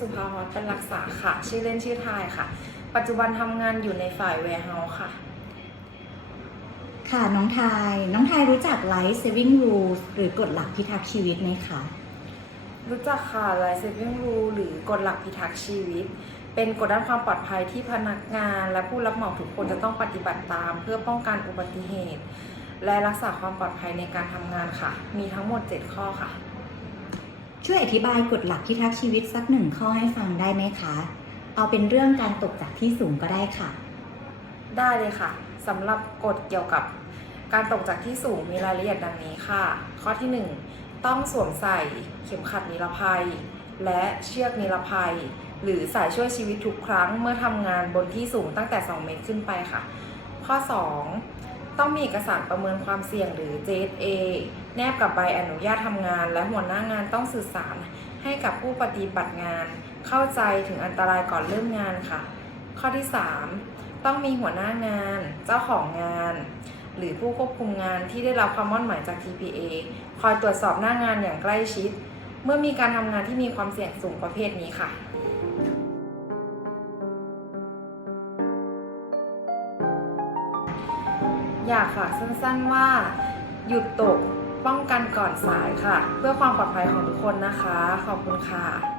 สุภาพรเป็นรักษาค่ะ ชื่อเล่นชื่อทายค่ะ ปัจจุบันทำงานอยู่ในฝ่าย warehouse ค่ะ ค่ะน้องทาย น้องทายรู้จัก Life Saving Rules หรือกฎหลักพิทักษ์ชีวิตไหมคะ รู้จักค่ะ Life Saving Rule หรือกฎหลักพิทักษ์ชีวิต เป็นกฎด้านความปลอดภัยที่พนักงาน และผู้รับเหมาทุกคนจะต้องปฏิบัติตาม เพื่อป้องกันอุบัติเหตุ และรักษาความปลอดภัยในการทำงานค่ะ มีทั้งหมด 7 ข้อค่ะ ช่วยอธิบายกฎหลักพิทักชีวิตสักหนึ่งข้อให้ฟังได้ไหมคะ เอาเป็นเรื่องการตกจากที่สูงก็ได้ค่ะ ได้เลยค่ะสำหรับกฎเกี่ยวกับ การตกจากที่สูงมีรายละเอียดดังนี้ค่ะ ข้อที่ 1 ต้องสวมใส่เข็มขัดนิรภัย และเชือกนิรภัย หรือสายช่วยชีวิตทุกครั้งเมื่อทำงานบนที่สูงตั้งแต่ 2 เมตรขึ้นไปค่ะ ข้อ 2 ต้องมีเอกสารประเมินความเสี่ยงหรือ JSA แนบกับใบอนุญาตทำงาน และหัวหน้างานต้องสื่อสารให้กับผู้ปฏิบัติงาน เข้าใจถึงอันตรายก่อนเริ่มงานค่ะ ข้อที่ 3 ต้องมีหัวหน้างาน เจ้าของงาน หรือผู้ควบคุมงานที่ได้รับความมั่นหมายจาก TPA คอยตรวจสอบหน้างานอย่างใกล้ชิด เมื่อมีการทำงานที่มีความเสี่ยงสูงประเภทนี้ค่ะ อยากฝากสั้นๆว่าหยุดตกป้องกันก่อนสายค่ะ เพื่อความปลอดภัยของทุกคนนะคะ ขอบคุณค่ะ